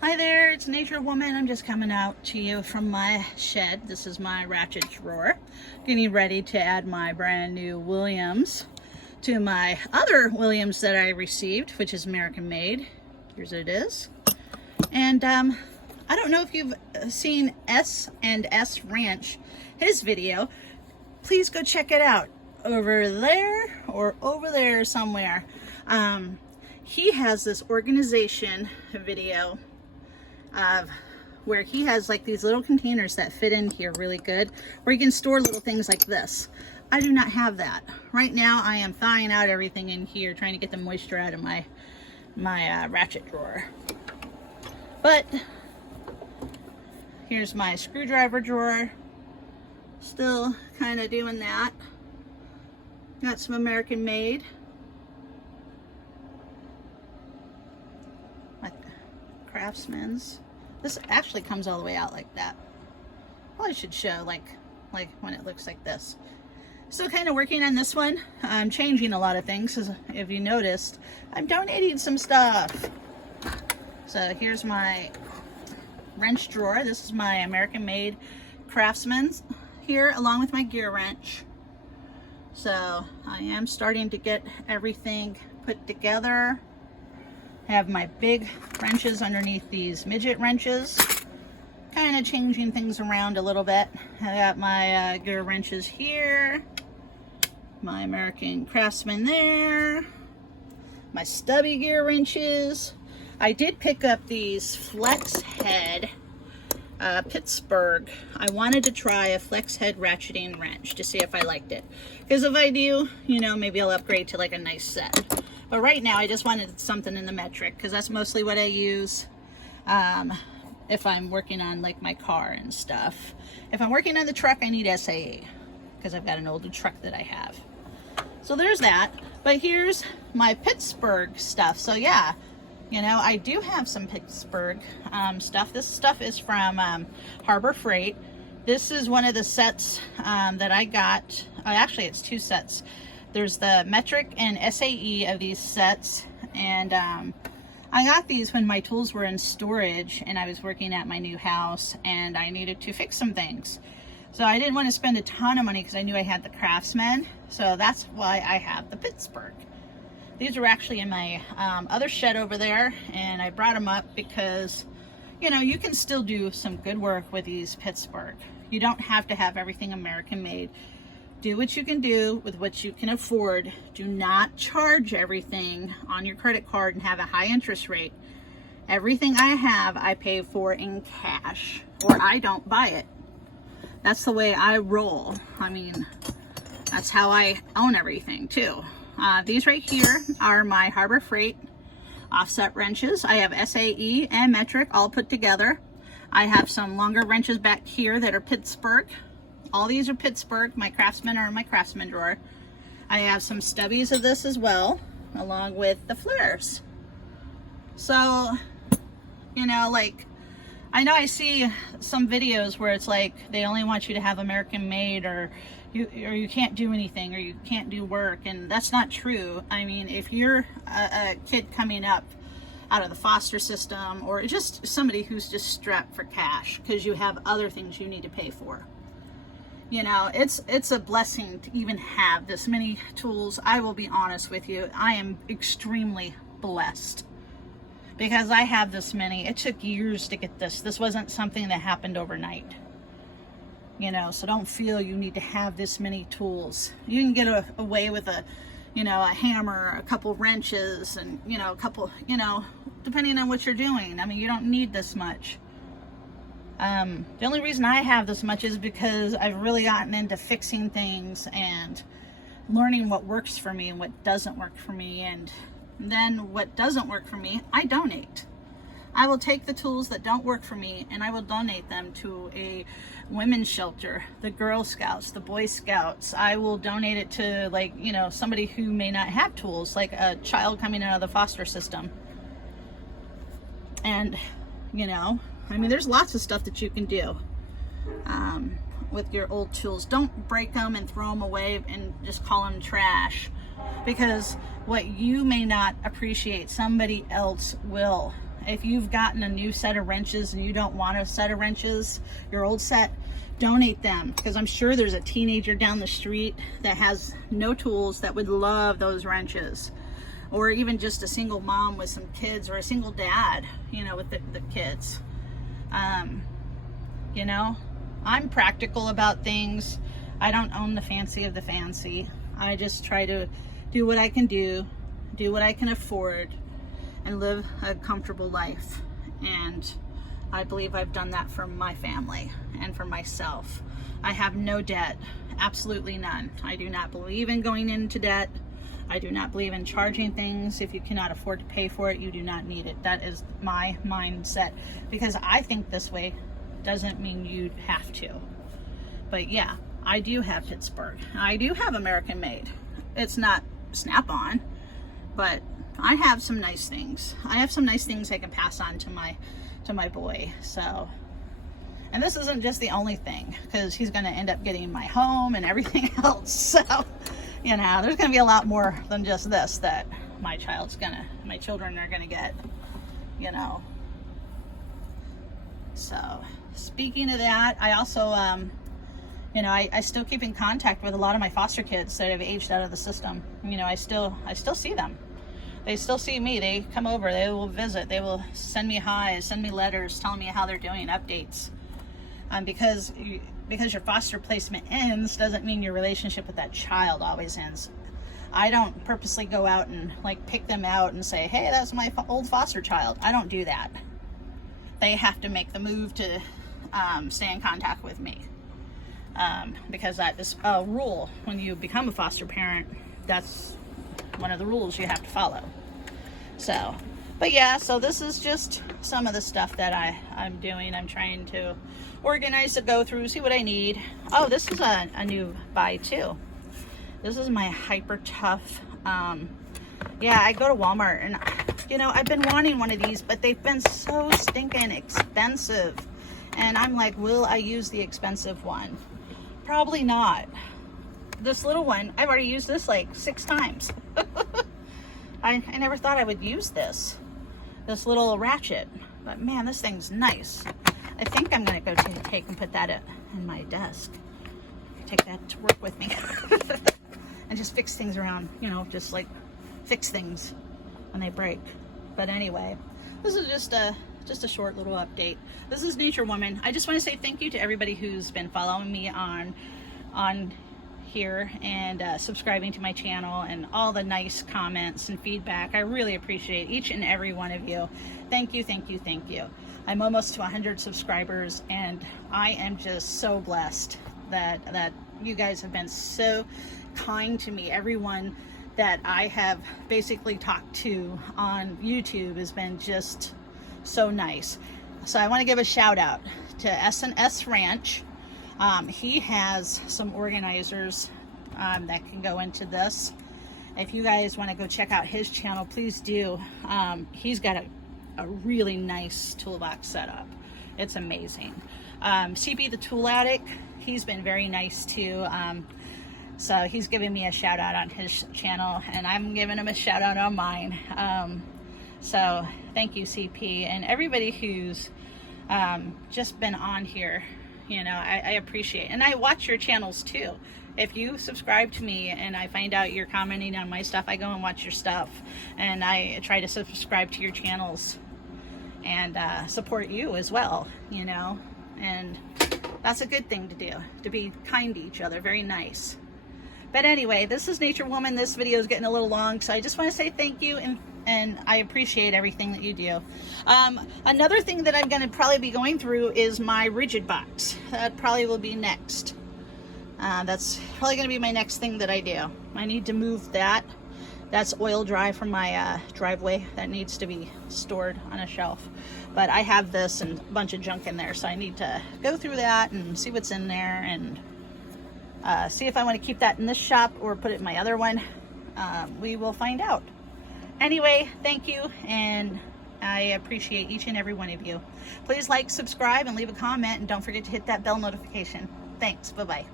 Hi there, it's Nature Woman. I'm just coming out to you from my shed. This is my ratchet drawer. Getting ready to add my brand new Williams to my other Williams that I received, which is American made. Here's what it is. And I don't know if you've seen S&S Ranch, his video. Please go check it out. Over there or over there somewhere. He has this organization video of where he has like these little containers that fit in here really good, where you can store little things like this. I do not have that. Right now I am thawing out everything in here, trying to get the moisture out of my ratchet drawer. But here's my screwdriver drawer. Still kind of doing that. Got some American made. Like Craftsman's. This actually comes all the way out like that. Well, I should show like when it looks like this. Still kind of working on this one. I'm changing a lot of things, because if you noticed, I'm donating some stuff. So here's my wrench drawer. This is my American made Craftsman's here, along with my gear wrench. So I am starting to get everything put together. I have my big wrenches underneath these midget wrenches. Kind of changing things around a little bit. I got my gear wrenches here. My American Craftsman there. My stubby gear wrenches. I did pick up these flex head Pittsburgh. I wanted to try a flex head ratcheting wrench to see if I liked it. Because if I do, you know, maybe I'll upgrade to like a nice set. But right now I just wanted something in the metric, because that's mostly what I use if I'm working on like my car and stuff. If I'm working on the truck, I need SAE, because I've got an older truck that I have. So there's that. But here's my Pittsburgh stuff. So yeah, you know, I do have some Pittsburgh stuff. This stuff is from Harbor Freight. This is one of the sets that I got. Actually, it's two sets. There's the metric and SAE of these sets. And I got these when my tools were in storage and I was working at my new house and I needed to fix some things. So I didn't want to spend a ton of money because I knew I had the Craftsman. So that's why I have the Pittsburgh. These are actually in my other shed over there, and I brought them up because, you know, you can still do some good work with these Pittsburgh. You don't have to have everything American made. Do what you can do with what you can afford. Do not charge everything on your credit card and have a high interest rate. Everything I have, I pay for in cash, or I don't buy it. That's the way I roll. I mean, that's how I own everything too. These right here are my Harbor Freight offset wrenches. I have SAE and metric all put together. I have some longer wrenches back here that are Pittsburgh. All these are Pittsburgh. My Craftsman are in my Craftsman drawer. I have some stubbies of this as well, along with the flares. So, you know, like, I know I see some videos where it's like they only want you to have American made, or you can't do anything, or you can't do work, and that's not true. I mean, if you're a kid coming up out of the foster system, or just somebody who's just strapped for cash because you have other things you need to pay for, you know, it's a blessing to even have this many tools. I will be honest with you, I am extremely blessed because I have this many. It took years to get this. This wasn't something that happened overnight. You know, so don't feel you need to have this many tools. You can get away with a hammer, a couple wrenches, and, you know, a couple, you know, depending on what you're doing. I mean, you don't need this much. The only reason I have this much is because I've really gotten into fixing things and learning what works for me and what doesn't work for me. And then what doesn't work for me, I donate. I will take the tools that don't work for me and I will donate them to a women's shelter, the Girl Scouts, the Boy Scouts. I will donate it to, like, you know, somebody who may not have tools, like a child coming out of the foster system. And, you know, I mean, there's lots of stuff that you can do with your old tools. Don't break them and throw them away and just call them trash, because what you may not appreciate, somebody else will. If you've gotten a new set of wrenches and you don't want a set of wrenches, your old set, donate them, because I'm sure there's a teenager down the street that has no tools that would love those wrenches, or even just a single mom with some kids, or a single dad, you know, with the kids. You know, I'm practical about things. I don't own the fancy of the fancy. I just try to do what I can do what I can afford, and live a comfortable life. And I believe I've done that for my family and for myself. I have no debt, absolutely none. I do not believe in going into debt. I do not believe in charging things. If you cannot afford to pay for it, you do not need it. That is my mindset, because I think this way doesn't mean you have to. But yeah, I do have Pittsburgh. I do have American made. It's not Snap-on, but I have some nice things. I have some nice things I can pass on to my boy. So, and this isn't just the only thing, because he's going to end up getting my home and everything else. So, you know, there's going to be a lot more than just this that my children are going to get, you know. So, speaking of that, I also, you know, I still keep in contact with a lot of my foster kids that have aged out of the system. You know, I still see them. They still see me. They come over, they will visit, they will send me highs, send me letters telling me how they're doing, updates. Because your foster placement ends doesn't mean your relationship with that child always ends. I don't purposely go out and like pick them out and say, hey, that's my old foster child. I don't do that. They have to make the move to stay in contact with me. Because that is a rule. When you become a foster parent, that's one of the rules you have to follow. So, but yeah, so this is just some of the stuff that I'm doing. I'm trying to organize to go through, see what I need. Oh, this is a new buy too. This is my Hyper Tough. Yeah, I go to Walmart, and you know, I've been wanting one of these, but they've been so stinking expensive. And I'm like, will I use the expensive one? Probably not. This little one, I've already used this like 6 times. I never thought I would use this little ratchet, but man, this thing's nice. I think I'm gonna go take and put that in my desk. Take that to work with me. And just fix things around, you know, just like fix things when they break. But anyway, this is just a short little update. This is Nature Woman. I just want to say thank you to everybody who's been following me on here and subscribing to my channel, and all the nice comments and feedback. I really appreciate each and every one of you. Thank you, thank you, thank you. I'm almost to 100 subscribers, and I am just so blessed that you guys have been so kind to me. Everyone that I have basically talked to on YouTube has been just so nice. So I want to give a shout out to S&S Ranch. He has some organizers that can go into this. If you guys want to go check out his channel, please do. He's got a really nice toolbox setup. It's amazing. CB the Tool Addict, he's been very nice too. So he's giving me a shout out on his channel, and I'm giving him a shout out on mine. So thank you, CP, and everybody who's just been on here. You know, I appreciate, and I watch your channels too. If you subscribe to me and I find out you're commenting on my stuff, I go and watch your stuff, and I try to subscribe to your channels and support you as well, you know, and that's a good thing to do, to be kind to each other. Very nice. But anyway, this is Nature Woman. This video is getting a little long, so I just want to say thank you, and I appreciate everything that you do. Another thing that I'm going to probably be going through is my rigid box. That probably will be next. That's probably going to be my next thing that I do. I need to move that. That's oil dry from my driveway. That needs to be stored on a shelf. But I have this and a bunch of junk in there, so I need to go through that and see what's in there, and see if I want to keep that in this shop or put it in my other one. We will find out. Anyway, thank you, and I appreciate each and every one of you. Please like, subscribe, and leave a comment, and don't forget to hit that bell notification. Thanks. Bye-bye.